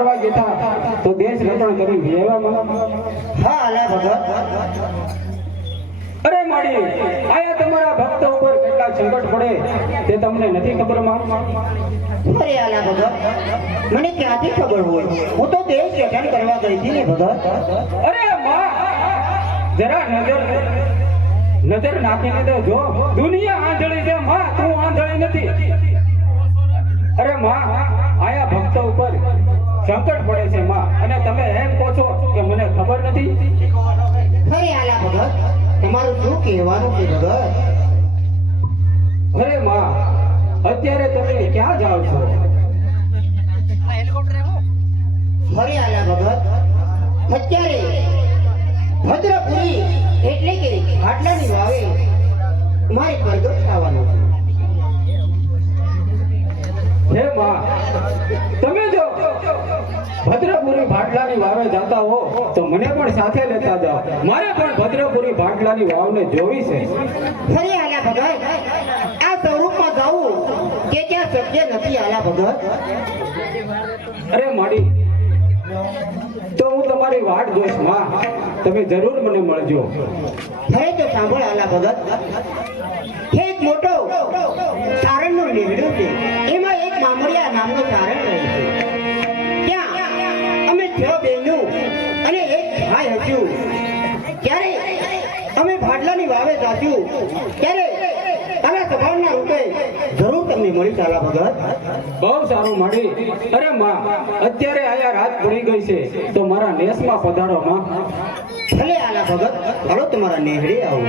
માં હા આલા ભગત. અરે માડી આયા તમારા ભક્ત ઉપર કેટલા સંકટ પડે તે તમને નથી ખબરમાં? અરે આલા ભગત મને ક્યાંથી ખબર હોય? હું તો દેશ રટણ કરવા ગઈ હતી ને ભગત. અરે માં જરા નજર નજર નાખીને તો જો. દુનિયા આંધળી છે માં તું આંધળી નથી. તમારું શું કહેવાનું છે ભગત અરે માં અત્યારે તમે ક્યાં જાઓ છો? ફરી આલા ભગત અત્યારે ભદ્રપુરી એટલે કે ખાટલાની વાવે મારે પરગટ થવાનું છે. હે માં તમે જો. ભદ્રપુરી ભાટલાની વાવે જતા હો તો મને પણ સાથે લેતા જાઓ મારે પણ ભદ્રપુરી ભાટલાની વાવને જોવી છે. ફરી આલા ભગત. આ સ્વરૂપમાં ગાવું કે ત્યાં શક્ય નથી આલા ભગત? અરે માડી તો હું તમારી વાટ જોઈશમાં. તમે જરૂર મને મળજો. હે તો સાંભળ આલા ભગત. એક મોટો સારણનું નીવડ્યો છે. એમાં એક મામડિયા નામનો સારણ વાવે સાચું ત્યારે સભાના રૂપે જરૂર તમને મળી ચાલા ભગત? બહુ સારું, માડી. અરે માં, અત્યારે આયા રાત પડી ગઈ છે, તો મારા નેસમાં પધારો, માં. ભલે, આલા ભગત, હાલો તમારા નેહડે આવું.